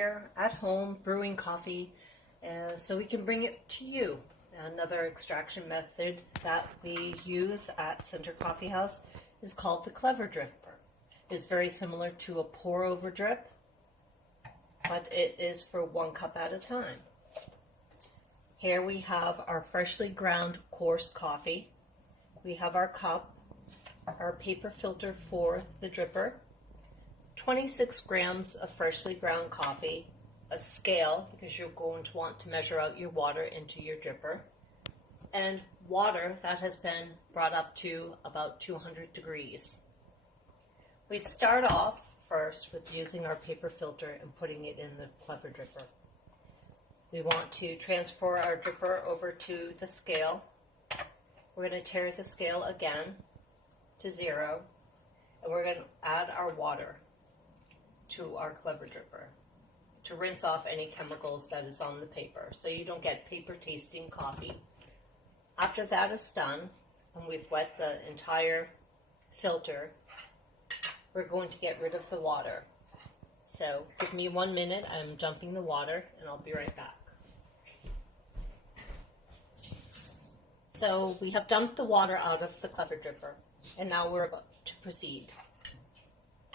here at home brewing coffee so we can bring it to you. Another extraction method that we use at Center Coffee House is called the Clever Dripper. It's very similar to a pour over drip, but it is for 1 cup at a time. Here we have our freshly ground coarse coffee. We have our cup, our paper filter for the dripper, 26 grams of freshly ground coffee, a scale because you're going to want to measure out your water into your dripper, and water that has been brought up to about 200 degrees. We start off first with using our paper filter and putting it in the Clever Dripper. We want to transfer our dripper over to the scale. We're going to tare the scale again to 0, and we're going to add our water to our Clever Dripper to rinse off any chemicals that is on the paper so you don't get paper tasting coffee. After that is done and we've wet the entire filter, we're going to get rid of the water. So give me 1 minute, I'm dumping the water and I'll be right back. So we have dumped the water out of the Clever Dripper and now we're about to proceed.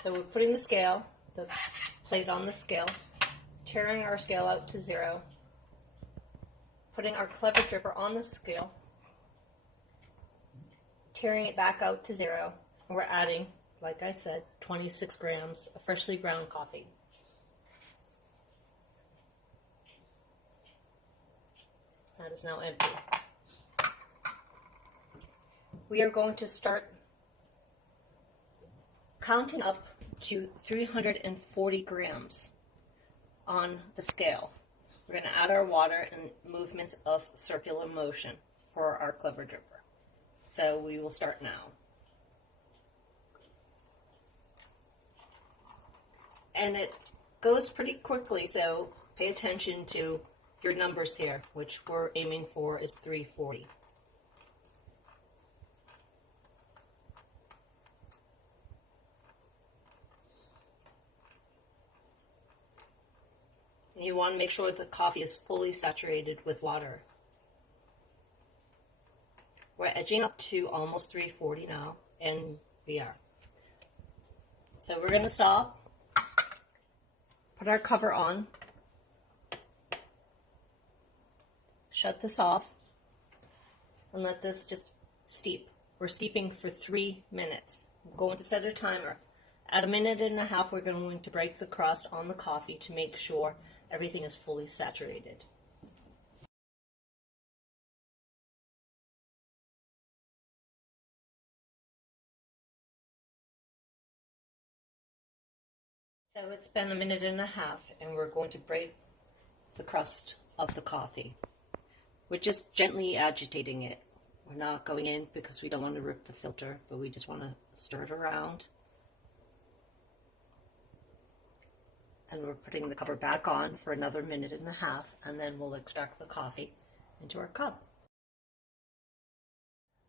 So we're putting the plate on the scale, tearing our scale out to 0, putting our Clever Dripper on the scale, tearing it back out to 0, and we're adding, like I said, 26 grams of freshly ground coffee. That is now empty. We are going to start counting up to 340 grams on the scale. We're going to add our water and movements of circular motion for our Clever Dripper. So we will start now. And it goes pretty quickly, so pay attention to your numbers here, which we're aiming for is 340. And you want to make sure the coffee is fully saturated with water. We're edging up to almost 340 now, and we are. So we're going to stop, put our cover on, shut this off, and let this just steep. We're steeping for 3 minutes. I'm going to set a timer. At 1.5 minutes, we're going to break the crust on the coffee to make sure everything is fully saturated. So it's been 1.5 minutes, and we're going to break the crust of the coffee. We're just gently agitating it. We're not going in because we don't want to rip the filter, but we just want to stir it around. And we're putting the cover back on for another 1.5 minutes, and then we'll extract the coffee into our cup.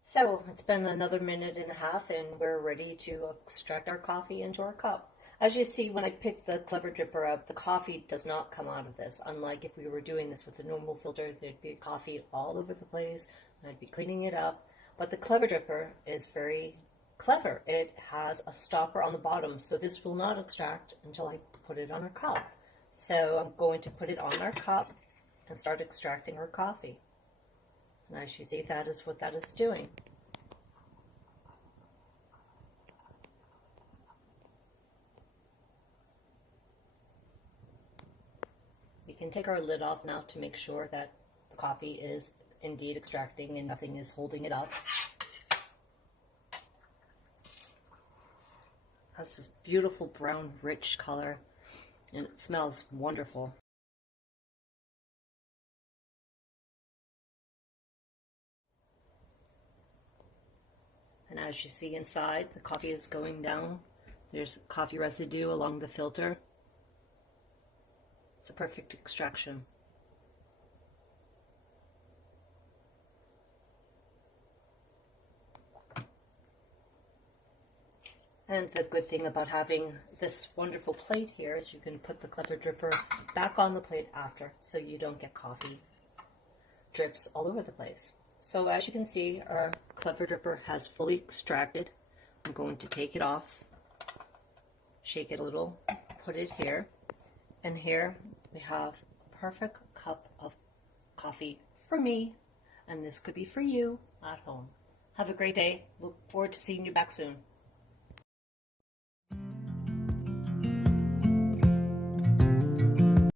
So it's been another 1.5 minutes, and we're ready to extract our coffee into our cup. As you see, when I pick the Clever Dripper up, the coffee does not come out of this. Unlike if we were doing this with a normal filter, there'd be coffee all over the place, and I'd be cleaning it up. But the Clever Dripper is very clever. It has a stopper on the bottom, so this will not extract until I put it on our cup. So I'm going to put it on our cup and start extracting our coffee. And as you see, that is what that is doing. We can take our lid off now to make sure that the coffee is indeed extracting and nothing is holding it up. It has this beautiful brown, rich color, and it smells wonderful. And as you see inside, the coffee is going down. There's coffee residue along the filter. It's a perfect extraction. And the good thing about having this wonderful plate here is you can put the Clever Dripper back on the plate after, so you don't get coffee drips all over the place. So as you can see, our Clever Dripper has fully extracted. I'm going to take it off, shake it a little, put it here, and here we have a perfect cup of coffee for me, and this could be for you at home. Have a great day. Look forward to seeing you back soon.